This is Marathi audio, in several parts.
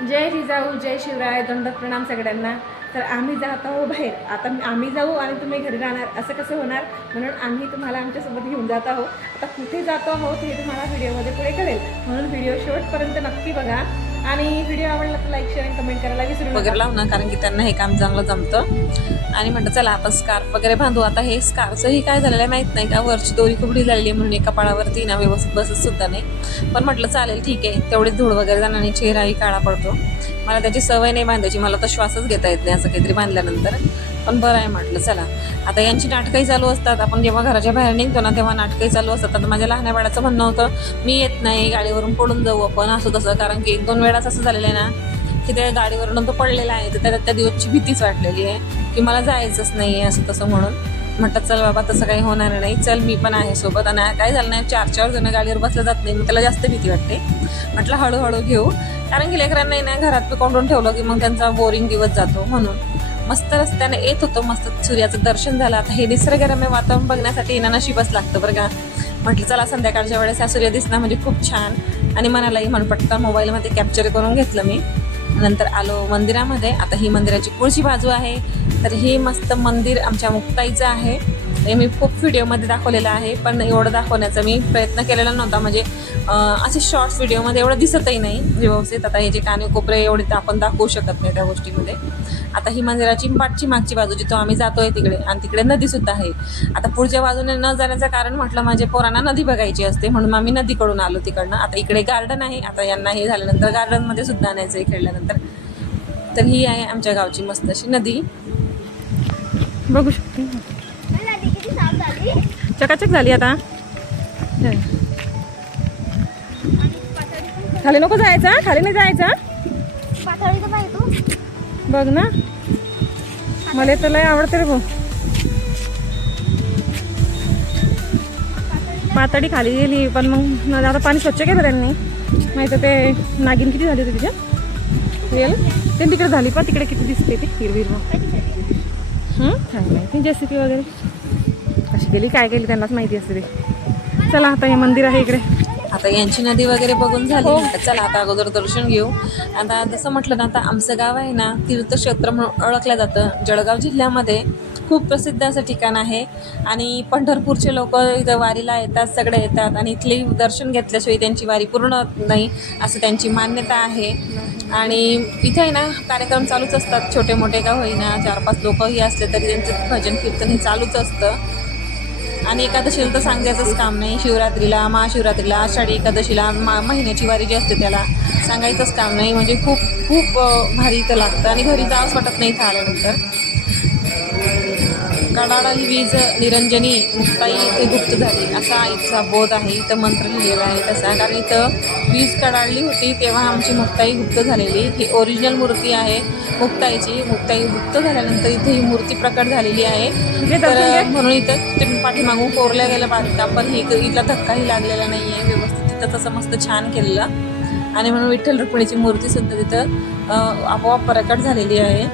जय जिजाऊ, जय शिवराय, दंडक प्रणाम सगळ्यांना. तर आम्ही जात आहोत बाहेर. आता आम्ही जाऊ आणि तुम्ही घरी राहणार, असं कसं होणार? म्हणून आम्ही तुम्हाला आमच्यासोबत घेऊन जात आहोत. आता कुठे जातो आहोत हे तुम्हाला व्हिडिओमध्ये पुढे कळेल, म्हणून व्हिडिओ शेवटपर्यंत नक्की बघा. आणि व्हिडिओ आवडला तर लाईक, शेअर आणि कमेंट करायला विसरू नका. वगैरे लावू ना, कारण की त्यांना हे काम चांगलं जमतं. आणि म्हटलं चला आपण स्कार्फ वगैरे बांधू. आता हे स्कार्फचंही काय झालेलं आहे माहीत नाही का, वरची दोरी कुबडी झालेली आहे म्हणून एका कपाळावरती ना व्यवस्थित बसत सुद्धा नाही. पण म्हटलं चालेल ठीक आहे, तेवढीच धूळ वगैरे जाणार आणि चेहराही काळा पडतो. मला त्याची सवय नाही बांधायची, मला तर श्वासच घेता येत नाही असं काहीतरी बांधल्यानंतर. पण बरं आहे म्हटलं चला. आता यांची नाटकंही चालू असतात. आपण जेव्हा घराच्या बाहेर निघतो ना तेव्हा नाटकंही चालू असतात. आता माझ्या लहान बाळाचं म्हणणं होतं मी येत नाही, गाडीवरून पडून जाऊ आपण असं तसं, कारण की 1-2 वेळाच असं झालेलं आहे ना की त्या गाडीवरून तो पडलेला आहे. तर त्या दिवसची भीतीच वाटलेली आहे की मला जायचंच नाही आहे असं तसं. म्हणून म्हटलं चल बाबा तसं काही होणार नाही, चल मी पण आहे सोबत. आणि काय झालं नाही, 4-4 जण गाडीवर बसलं जात नाही, मग त्याला जास्त भीती वाटते. म्हटलं हळूहळू घेऊ, कारण की लेकरांना ना घरात कोंडून ठेवलं की मग त्यांचा बोरिंग दिवस जातो. म्हणून मस्त रस्त्याने येत होतो, मस्त सूर्याचं दर्शन झालं. आता हे निसर्गरम्य वातावरण बघण्यासाठी येणं नशीबच लागतं बरं का. म्हटलं चला संध्याकाळच्या वेळेस हा सूर्य दिसणं म्हणजे खूप छान. आणि मनालाही मन पटकन मोबाईलमध्ये कॅप्चर करून घेतलं मी. नंतर आलो मंदिरामध्ये. आता ही मंदिराची पुढची बाजू आहे. तर हे मस्त मंदिर आमच्या मुक्ताईचं आहे. हे मी खूप व्हिडिओमध्ये दाखवलेलं आहे, पण एवढं दाखवण्याचा मी प्रयत्न केलेला नव्हता. म्हणजे असे शॉर्ट्स व्हिडिओमध्ये एवढं दिसतही नाही व्यवस्थित. आता हे जे कानेकोपरे एवढे तर आपण दाखवू शकत नाही त्या गोष्टीमध्ये. आता ही मंदिराची पाठची मागची बाजू जिथं आम्ही जातोय तिकडे, आणि तिकडे नदीसुद्धा आहे. आता पुढच्या बाजूने न जाण्याचं कारण म्हटलं माझे पोरांना नदी बघायची असते, म्हणून आम्ही नदीकडून आलो तिकडनं. आता इकडे गार्डन आहे. आता यांना हे झाल्यानंतर गार्डनमध्ये सुद्धा आणायचं आहे खेळल्यानंतर. तर ही आहे आमच्या गावची मस्त अशी नदी, बघू शकते. चकाचक झाली आता. खाली नको जायचं, खाली नाही जायचं बघ ना. मला तर लय आवडते रे भाऊ. पातळी खाली गेली, पण मग आता पाणी स्वच्छ केलं त्यांनी. माहिती ते नागिन किती झाली होती तिच्या रिअल. ते तिकडे झाली पण तिकडे किती दिसते ती हिरवी चांगलं आहे ती. जेसीपी वगैरे कशी गेली काय गेली त्यांनाच माहिती असते ते. चला आता हे मंदिर आहे इकडे. आता यांची नदी वगैरे बघून झाली. चला आता अगोदर दर्शन घेऊ. आता जसं म्हटलं ना, आता आमचं गाव आहे ना तीर्थक्षेत्र म्हणून ओळखलं जातं. जळगाव जिल्ह्यामध्ये खूप प्रसिद्ध असं ठिकाण आहे. आणि पंढरपूरचे लोक इथं वारीला येतात, सगळे येतात. आणि इथले दर्शन घेतल्याशिवाय त्यांची वारी पूर्ण होत नाही असं त्यांची मान्यता आहे. आणि इथे आहे ना कार्यक्रम चालूच असतात, छोटे मोठे का होईना. 4-5 लोकही असले तरी त्यांचं भजन कीर्तन हे चालूच असतं. आणि एकादशीला तर सांगायचंच काम नाही. शिवरात्रीला, महाशिवरात्रीला, आषाढी एकादशीला, महिन्याची वारी जी असते त्याला सांगायचंच काम नाही. म्हणजे खूप खूप भारी इथं लागतं. आणि घरी जावंच वाटत नाही इथं आल्यानंतर. कडाडाली वीज निरंजनी मुक्ताई इथे गुप्त झाली असा इथला बोध आहे. इथं मंत्र लिहिलेला आहे तसा, कारण इथं वीज कडाडली होती तेव्हा आमची मुक्ताई गुप्त झालेली. ही ओरिजिनल मूर्ती आहे मुक्ताईची. मुक्ताई गुप्त झाल्यानंतर इथे ही मूर्ती प्रकट झालेली आहे. तर म्हणून इथं पाठीमागून कोरल्या गेलं बांधकाम, पण ही इथला धक्काही लागलेला नाही आहे. व्यवस्थित तिथं तसं मस्त छान केलेलं. आणि म्हणून विठ्ठल रुक्मिणीची मूर्तीसुद्धा तिथं आपोआप प्रकट झालेली आहे.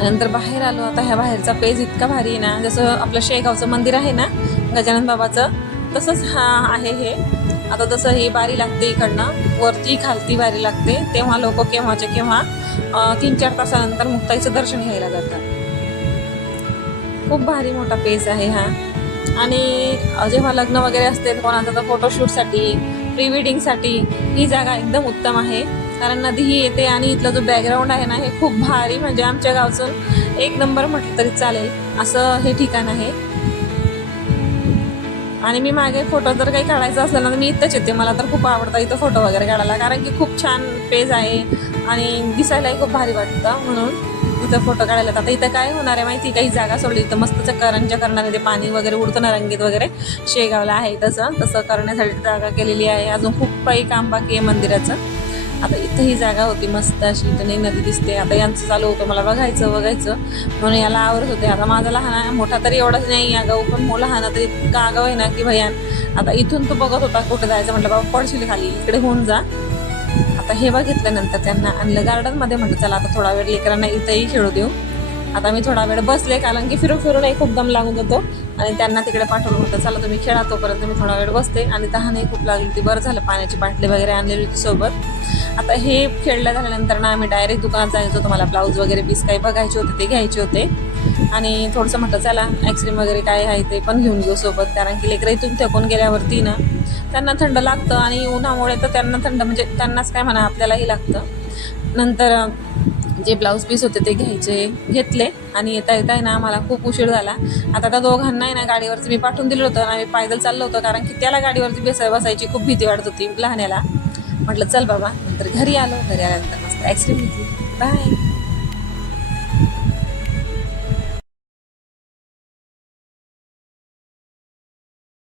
नंतर बाहेर आलो. आता ह्या बाहेरचा पेज इतका भारी आहे ना, जसं आपलं शेगावचं मंदिर आहे ना गजानन बाबाचं, तसंच हा आहे हे. आता जसं ही बारी लागते इकडनं वरती खालती बारी लागते, तेव्हा लोक केव्हाच्या केव्हा 3-4 तासानंतर मुक्ताईचं दर्शन घ्यायला जातात. खूप भारी मोठा पेज आहे हा. आणि जेव्हा लग्न वगैरे असते कोणाचं तर फोटोशूटसाठी, प्री वेडिंगसाठी ही जागा एकदम उत्तम आहे. कारण नदीही येते आणि इथला जो बॅकग्राऊंड आहे ना हे खूप भारी, म्हणजे आमच्या गावचं 1 नंबर म्हटलं तरी चालेल असं हे ठिकाण आहे. आणि मी मागे फोटो जर काही काढायचा असला ना तर मी इथंच येते. मला तर खूप आवडतं इथं फोटो वगैरे काढायला, कारण की खूप छान पेज आहे आणि दिसायलाही खूप भारी वाटतं. म्हणून इथं फोटो काढायला. आता इथं काय होणार आहे माहिती, काही जागा सोडली इथं मस्त करंजा करणारे ते पाणी वगैरे उडतं ना रंगीत वगैरे, शेगावला आहे तसं करण्यासाठी जागा केलेली आहे. अजून खूप काही काम बाकी आहे मंदिराचं. आता इथं ही जागा होती मस्त अशी, इथं नदी दिसते. आता यांचं चालू होतं मला बघायचं म्हणून याला आवडत होते. आता माझा लहान मोठा तरी एवढंच नाही आगाऊ, पण लहान तरी इतका आगाऊ आहे ना की भयान. आता इथून तो बघत होता कुठे जायचं, म्हटलं बाबा पडशील खाली, इकडे होऊन जा. आता हे बघितल्यानंतर त्यांना आणलं गार्डनमध्ये. म्हटलं चला आता थोडा वेळ लेकरांना इथंही खेळू देऊ. आता मी थोडा वेळ बसले, कारण की फिरून फिरूनही खूप दम लागून जातो. आणि त्यांना तिकडे पाठवलं होतं, चला तुम्ही खेळा, तोपर्यंत मी थोडा वेळ बसते. आणि तहानही खूप लागली होती. बरं झालं पाण्याची बाटली वगैरे आणलेली होती सोबत. आता हे खेळलं झाल्यानंतर ना आम्ही डायरेक्ट दुकानात जायचं होतं. मला ब्लाऊज वगैरे पीस काही बघायचे होते, ते घ्यायचे होते. आणि थोडंसं म्हटलं चला आईस्क्रीम वगैरे काय आहे ते पण घेऊन घेऊ सोबत, कारण की लेकरं इथून थकून गेल्यावरती ना त्यांना थंड लागतं. आणि उन्हामुळे तर त्यांना थंड म्हणजे त्यांनाच काय म्हणा, आपल्यालाही लागतं. नंतर जे ब्लाऊज पीस होते ते घेतले. आणि येता आहे ना आम्हाला खूप उशीर झाला. आता त्या दोघांनाही ना गाडीवरती मी पाठवून दिलं होतं. आणि आम्ही पैदल चाललो होतो, कारण की त्याला गाडीवरती बसायची खूप भीती वाटत होती लहान्याला. म्हटलं चल बाबा. नंतर घरी आल्यानंतर मस्त आईस्क्रीम घेतली. बाय.